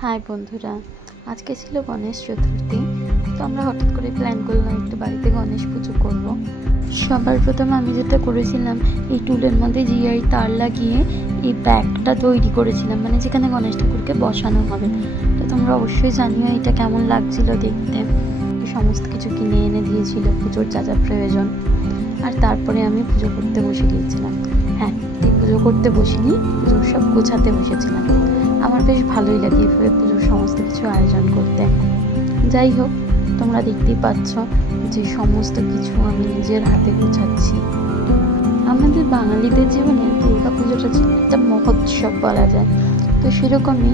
High বন্ধুরা, আজকে ছিল গণেশ চতুর্থী। তো আমরা হঠাৎ করে প্ল্যান করলাম একটু বাড়িতে গণেশ পুজো করব। সবার প্রথমে আমি যেটা করেছিলাম, এই টুলের মধ্যে জিআই তার লাগিয়ে এই ব্যাগটা তৈরি করেছিলাম, মানে যেখানে গণেশ ঠাকুরকে বসানো হবে। তো তোমরা অবশ্যই জানিও এটা কেমন লাগছিল দেখতে। সমস্ত কিছু কিনে এনে দিয়েছিল পুজোর যা যা প্রয়োজন। আর তারপরে আমি পুজো করতে বসে গিয়েছিলাম। হ্যাঁ, পুজো করতে বসিনি, পুজোর সব গোছাতে বসেছিলাম। আমার বেশ ভালোই লাগে এভাবে পুজোর সমস্ত কিছু আয়োজন করতে। যাই হোক, তোমরা দেখতেই পাচ্ছ যে সমস্ত কিছু আমি নিজের হাতে গোছাচ্ছি। আমাদের বাঙালিদের জীবনে দুর্গা পুজোটা একটা মহোৎসব বলা যায়। তো সেরকমই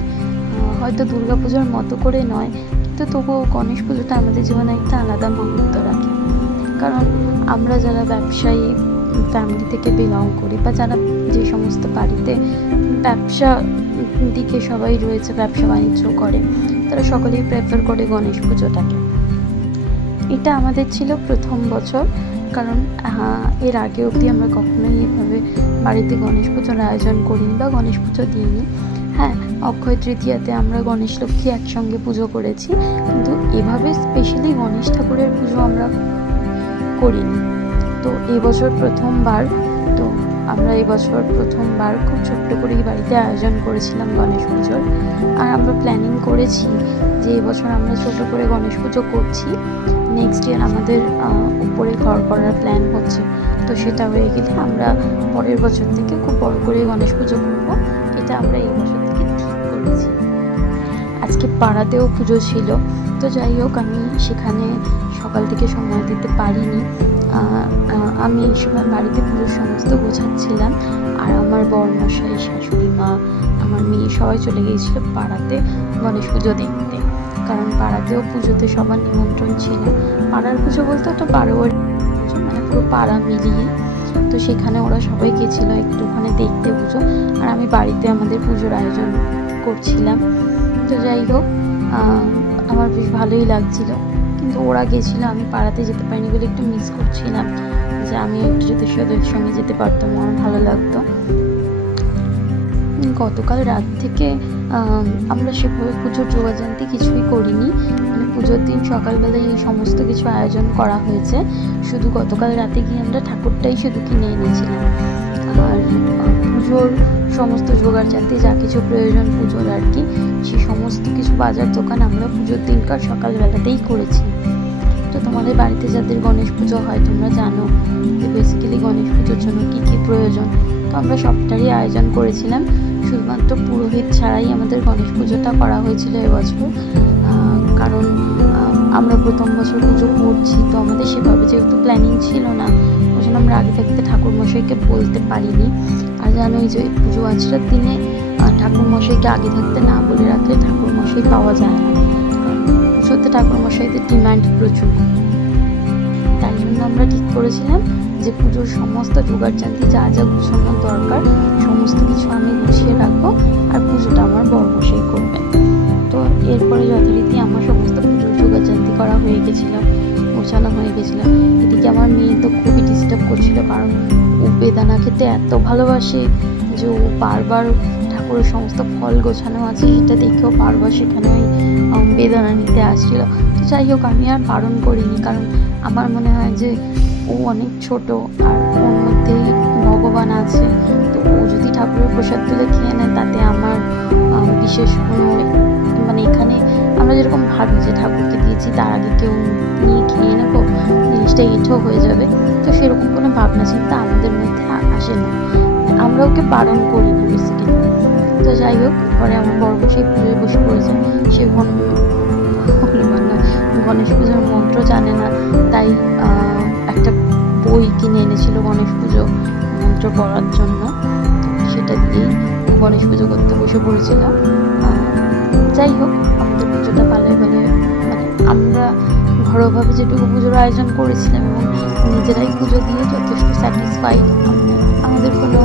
হয়তো দুর্গা পুজোর মতো করে নয়, কিন্তু তবুও গণেশ পুজোটা আমাদের জীবনে একটা আলাদা মুহূর্ত রাখে। কারণ আমরা যারা ব্যবসায়ী ফ্যামিলি থেকে বিলং করি, বা যারা যে সমস্ত বাড়িতে ব্যবসা দিকে সবাই রয়েছে, ব্যবসা বাণিজ্য করে, তারা সকলেই প্রেফার করে গণেশ পুজোটাকে। এটা আমাদের ছিল প্রথম বছর, কারণ এর আগে অবধি আমরা কখনোই এভাবে বাড়িতে গণেশ পুজোর আয়োজন করিনি বা গণেশ পুজো দিইনি। হ্যাঁ, অক্ষয় তৃতীয়াতে আমরা গণেশ লক্ষ্মী একসঙ্গে পুজো করেছি, কিন্তু এভাবে স্পেশালি গণেশ ঠাকুরের পুজো আমরা করিনি। তো এবছর প্রথমবার, তো আমরা এবছর প্রথমবার খুব ছোট্ট করেই বাড়িতে আয়োজন করেছিলাম গণেশ পুজোর। আর আমরা প্ল্যানিং করেছি যে এবছর আমরা ছোটো করে গণেশ পুজো করছি, নেক্সট ইয়ার আমাদের উপরে ঘর করার প্ল্যান হচ্ছে। তো সেটা হয়ে গেলে আমরা পরের বছর থেকে খুব বড় করে গণেশ পুজো করবো, এটা আমরা এই বছর থেকে ঠিক করেছি। আজকে পাড়াতেও পুজো ছিল, তো যাই হোক আমি সেখানে সকাল থেকে সময় দিতে পারিনি। আমি এই সময় বাড়িতে পুজোর সমস্ত গোছাচ্ছিলাম, আর আমার বরমশাই, শাশুড়ি মা, আমার মেয়ে সবাই চলে গিয়েছিল পাড়াতে গণেশ পুজো দেখতে। কারণ পাড়াতেও পুজোতে সবার নিমন্ত্রণ ছিল। পাড়ার পুজো বলতে ওটা বারোয়ারি পুজো, মানে পুরো পাড়া মিলিয়ে। তো সেখানে ওরা সবাই গেছিলো একটু ওখানে দেখতে পুজো, আর আমি বাড়িতে আমাদের পুজোর আয়োজন করছিলাম। তো যাই হোক, আমার বেশ ভালোই লাগছিল। কিন্তু ওরা গেছিলো, আমি পাড়াতে যেতে পারিনি বলে একটু মিস করছিলাম, যে আমি একটু যদি ওদের সঙ্গে যেতে পারতাম আমার ভালো লাগতো। গতকাল রাত থেকে আমরা সেভাবে পুজোর যোগাযান্তি কিছুই করিনি, মানে পুজোর দিন সকালবেলায় এই সমস্ত কিছু আয়োজন করা হয়েছে। শুধু গতকাল রাতে গিয়ে আমরা ঠাকুরটাই শুধু কিনে এনেছিলাম। আর পুজোর সমস্ত যোগাযান্তি যা কিছু প্রয়োজন পুজোর আর কি, সেই সমস্ত কিছু বাজার দোকান আমরা পুজোর দিনকার সকালবেলাতেই করেছি। তো তোমাদের বাড়িতে যাদের গণেশ পুজো হয় তোমরা জানো যে বেসিক্যালি গণেশ পুজোর জন্য কী কী প্রয়োজন। তো আমরা সবটারই আয়োজন করেছিলাম, শুধুমাত্র পুরোহিত ছাড়াই আমাদের গণেশ পুজোটা করা হয়েছিল এবছর। কারণ আমরা প্রথম বছর পুজো করছি, তো আমাদের সেভাবে যেহেতু প্ল্যানিং ছিল না, ওই জন্য আমরা আগে থাকতে ঠাকুরমশাইকে বলতে পারিনি। আর জানোই যে পুজো আজকের দিনে ঠাকুরমশাইকে আগে থাকতে না বলে রাখলে ঠাকুরমশাই পাওয়া যায় না, কারণ পুজোতে ঠাকুরমশাইদের ডিমান্ড প্রচুর। তাই জন্য আমরা ঠিক করেছিলাম যে পুজোর সমস্ত যোগাড়জান্তি যা যা গুছানোর দরকার সমস্ত কিছু আমি গুছিয়ে রাখবো, আর পুজোটা আমার বড়মশাই করবে। তো এরপরে যথারীতি আমার সমস্ত পুজোর যোগাড়জান্তি করা হয়ে গেছিলো, গোছানো হয়ে গেছিলো। এদিকে আমার মেয়ে তো খুবই ডিস্টার্ব করছিল, কারণ ও বেদানা খেতে এত ভালোবাসে যে ও বারবার ঠাকুরের সমস্ত ফল গোছানো আছে এটা দেখেও বারবার সেখানে ওই বেদানা নিতে আসছিলো। তো যাই হোক, আমি আর বারণ করিনি, কারণ আমার মনে হয় যে ও অনেক ছোট, আর ওর মধ্যেই ভগবান আছে। তো ও যদি ঠাকুরের প্রসাদ তুলে খেয়ে নেয় তাতে আমার বিশেষ কোনো, মানে এখানে আমরা যেরকম ভাবি যে ঠাকুরকে দিয়েছি তার আগে কেউ নিয়ে খেয়ে নেবো, জিনিসটা এঁঠো হয়ে যাবে, তো সেরকম কোনো ভাবনা চিন্তা আমাদের মধ্যে আসে না। আমরা ওকে বারণ করি না বেসিক্যালি। তো যাই হোক, পরে আমার বড়মশাই পুজোয় বসে পড়েছে। সে গণেশ পুজোর মন্ত্র জানে না, তাই একটা বই কিনে এনেছিল গণেশ পুজো মন্ত্র পড়ার জন্য, সেটা দিয়েই গণেশ পুজো করতে বসে পড়েছিল। যাই হোক, আমাদের পুজোটা ভালোই মানে আমরা ঘরোয়াভাবে যেটুকু পুজোর আয়োজন করেছিলাম এবং নিজেরাই পুজো দিয়ে যথেষ্ট স্যাটিসফাইড। আমাদের কোনো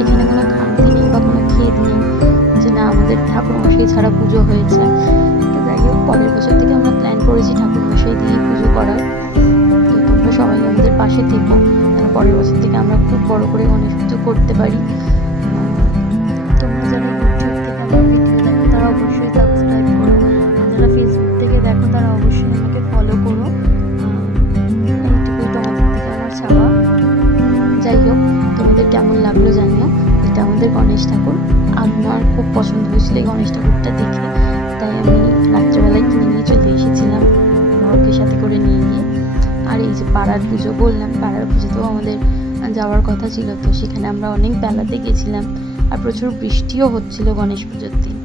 এখানে কোনো খামতি নেই বা কোনো খেদ নেই যে না আমাদের ঠাকুরমশাই ছাড়া পুজো হয়েছে। তো যাই হোক, পরের বছর থেকে আমরা প্ল্যান করেছি ঠাকুরমশাই দিয়ে পুজো করার। তো তোমরা সবাই আমাদের পাশে থেকো, যেন পরের বছর থেকে আমরা খুব বড় করে গণেশ পুজো করতে পারি। তোমরা যারা ইউটিউব থেকে আমার ভিডিও দেখো তারা অবশ্যই সাবস্ক্রাইব তোমাদের কেমন লাগলো জানিও। এটা আমাদের গণেশ ঠাকুর, আমার খুব পছন্দ হয়েছিল এই গণেশ ঠাকুরটা দেখে, তাই আমি রাত্রেবেলায় কিনে নিয়ে চলে এসেছিলাম বরকে সাথে করে নিয়ে গিয়ে। আর এই যে পাড়ার পুজো বললাম, পাড়ার পুজোতেও আমাদের যাওয়ার কথা ছিল, তো সেখানে আমরা অনেক বেলাতে গেছিলাম আর প্রচুর বৃষ্টিও হচ্ছিল গণেশ পুজোর দিন।